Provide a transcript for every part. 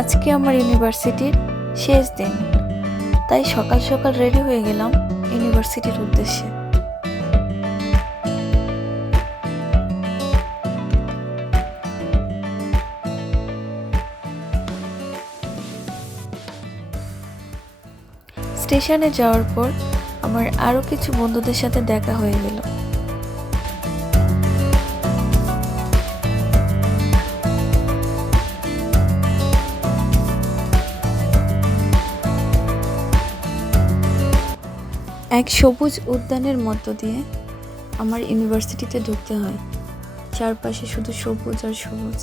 আজকে আমার ইউনিভার্সিটির শেষ দিন, তাই সকাল সকাল রেডি হয়ে গেলাম ইউনিভার্সিটির উদ্দেশ্যে। স্টেশনে যাওয়ার পর আমার আরও কিছু বন্ধুদের সাথে দেখা হয়ে গেল। এক সবুজ উদ্যানের মধ্য দিয়ে আমার ইউনিভার্সিটিতে ঢুকতে হয়। চারপাশে শুধু সবুজ আর সবুজ।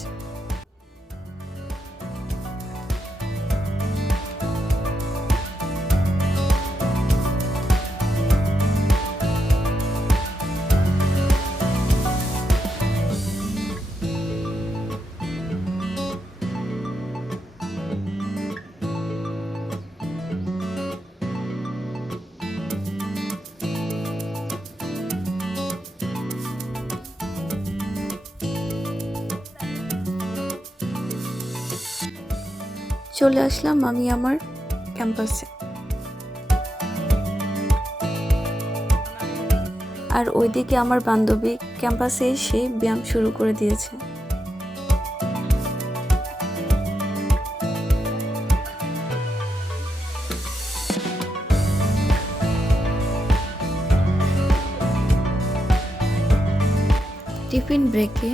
চলে আসলাম আমি আমার ক্যাম্পাসে। আর ওইদিকে আমার বান্ধবী ক্যাম্পাসে এসে ব্যায়াম শুরু করে দিয়েছে। টিফিন ব্রেকে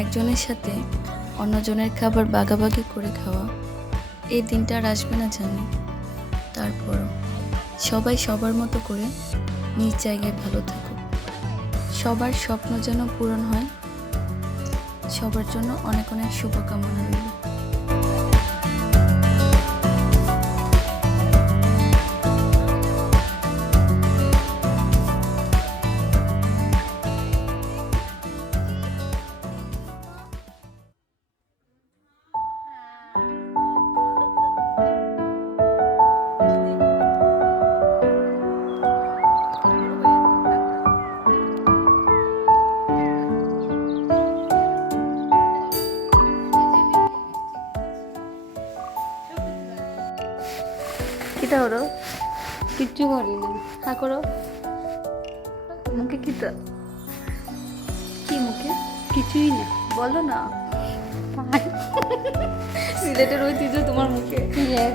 একজনের সাথে অন্যজনের খাবার ভাগাভাগি করে খাওয়া, এই দিনটা আর আসবে না জানি। তারপরও সবাই সবার মতো করে নিজ জায়গায় ভালো থাকুক, সবার স্বপ্ন যেন পূরণ হয়। সবার জন্য অনেক অনেক শুভকামনা রইল। কিতা করো? কিচ্ছু করি না। হ্যাঁ করো। মুখে কিতা? কি মুখে? কিছুই না। বলো না। সিলেটের ঐতিহ্য তোমার মুখে। Yes.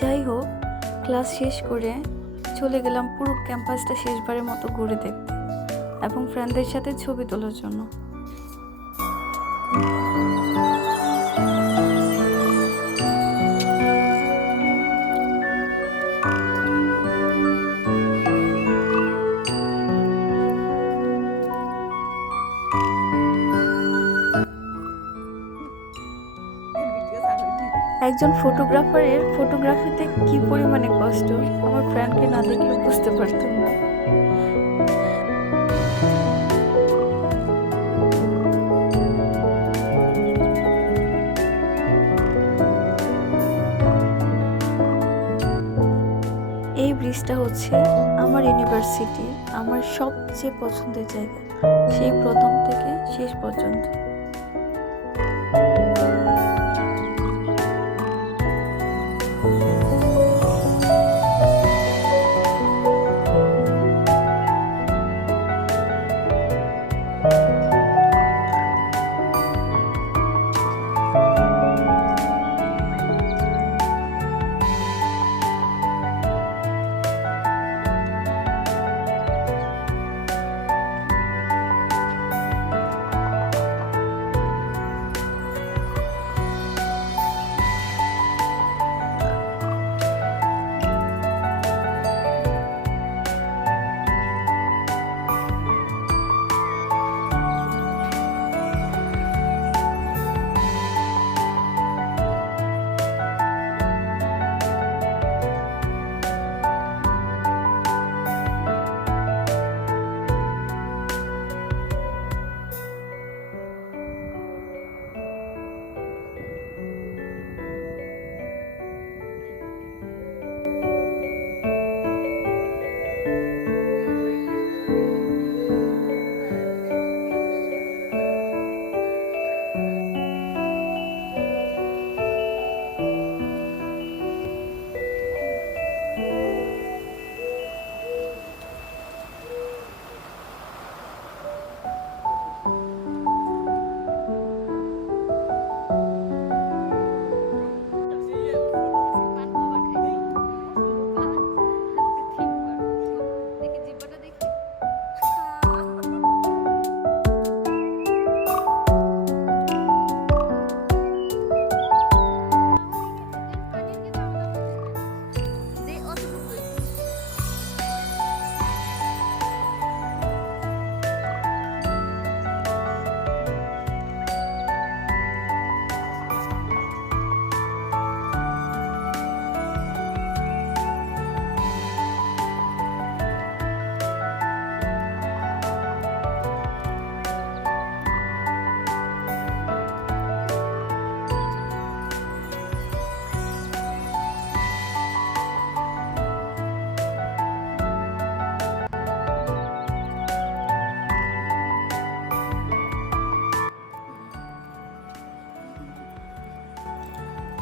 যাই হোক, ক্লাস শেষ করে চলে গেলাম পুরো ক্যাম্পাসটা শেষবারের মতো ঘুরে দেখতে এবং ফ্রেন্ডদের সাথে ছবি তোলার জন্য। একজন ফটোগ্রাফারের ফটোগ্রাফিতে কি পরিমাণে কষ্ট আমার ফ্রেন্ডকে না দেখলে বুঝতে পারতাম না। এই ব্রিজটা হচ্ছে আমার ইউনিভার্সিটি, আমার সবচেয়ে পছন্দের জায়গা, সেই প্রথম থেকে শেষ পর্যন্ত।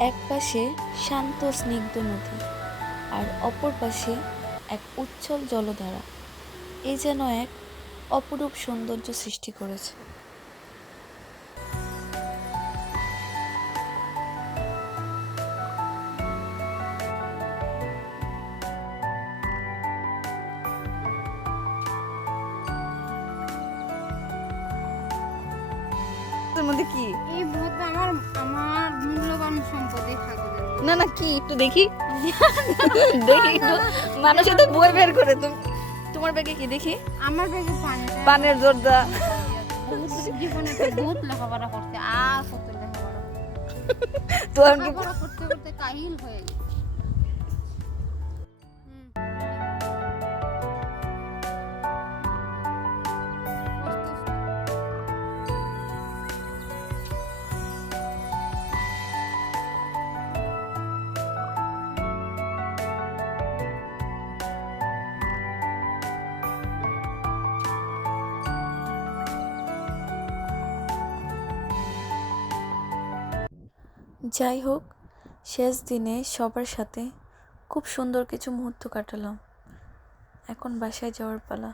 এক পাশে শান্ত স্নিগ্ধ নদী আর অপর পাশে এক উচ্ছল জলধারা। এ যেন এক অপরূপ সৌন্দর্য সৃষ্টি করেছে। তোর মধ্যে কি? এই মুহূর্তে আমার আমার মূল্যবান সম্পদই ঠাকুরের মধ্যে। না না কি একটু দেখি দেখি একটু মানুষে তো বই বের করে তোমার ব্যাগে কি দেখি? আমার ব্যাগে পানি পানের জর্দা। জীবনে তো বহুত লেখাপড়া করছে আর কত লেখাপড়া করছে। তো আমি লেখাপড়া করতে করতে কাহিল হয়ে গেছে। যাই হোক, শেষ দিনে সবার সাথে খুব সুন্দর কিছু মুহূর্ত কাটালাম। এখন বাসায় যাওয়ার পালা।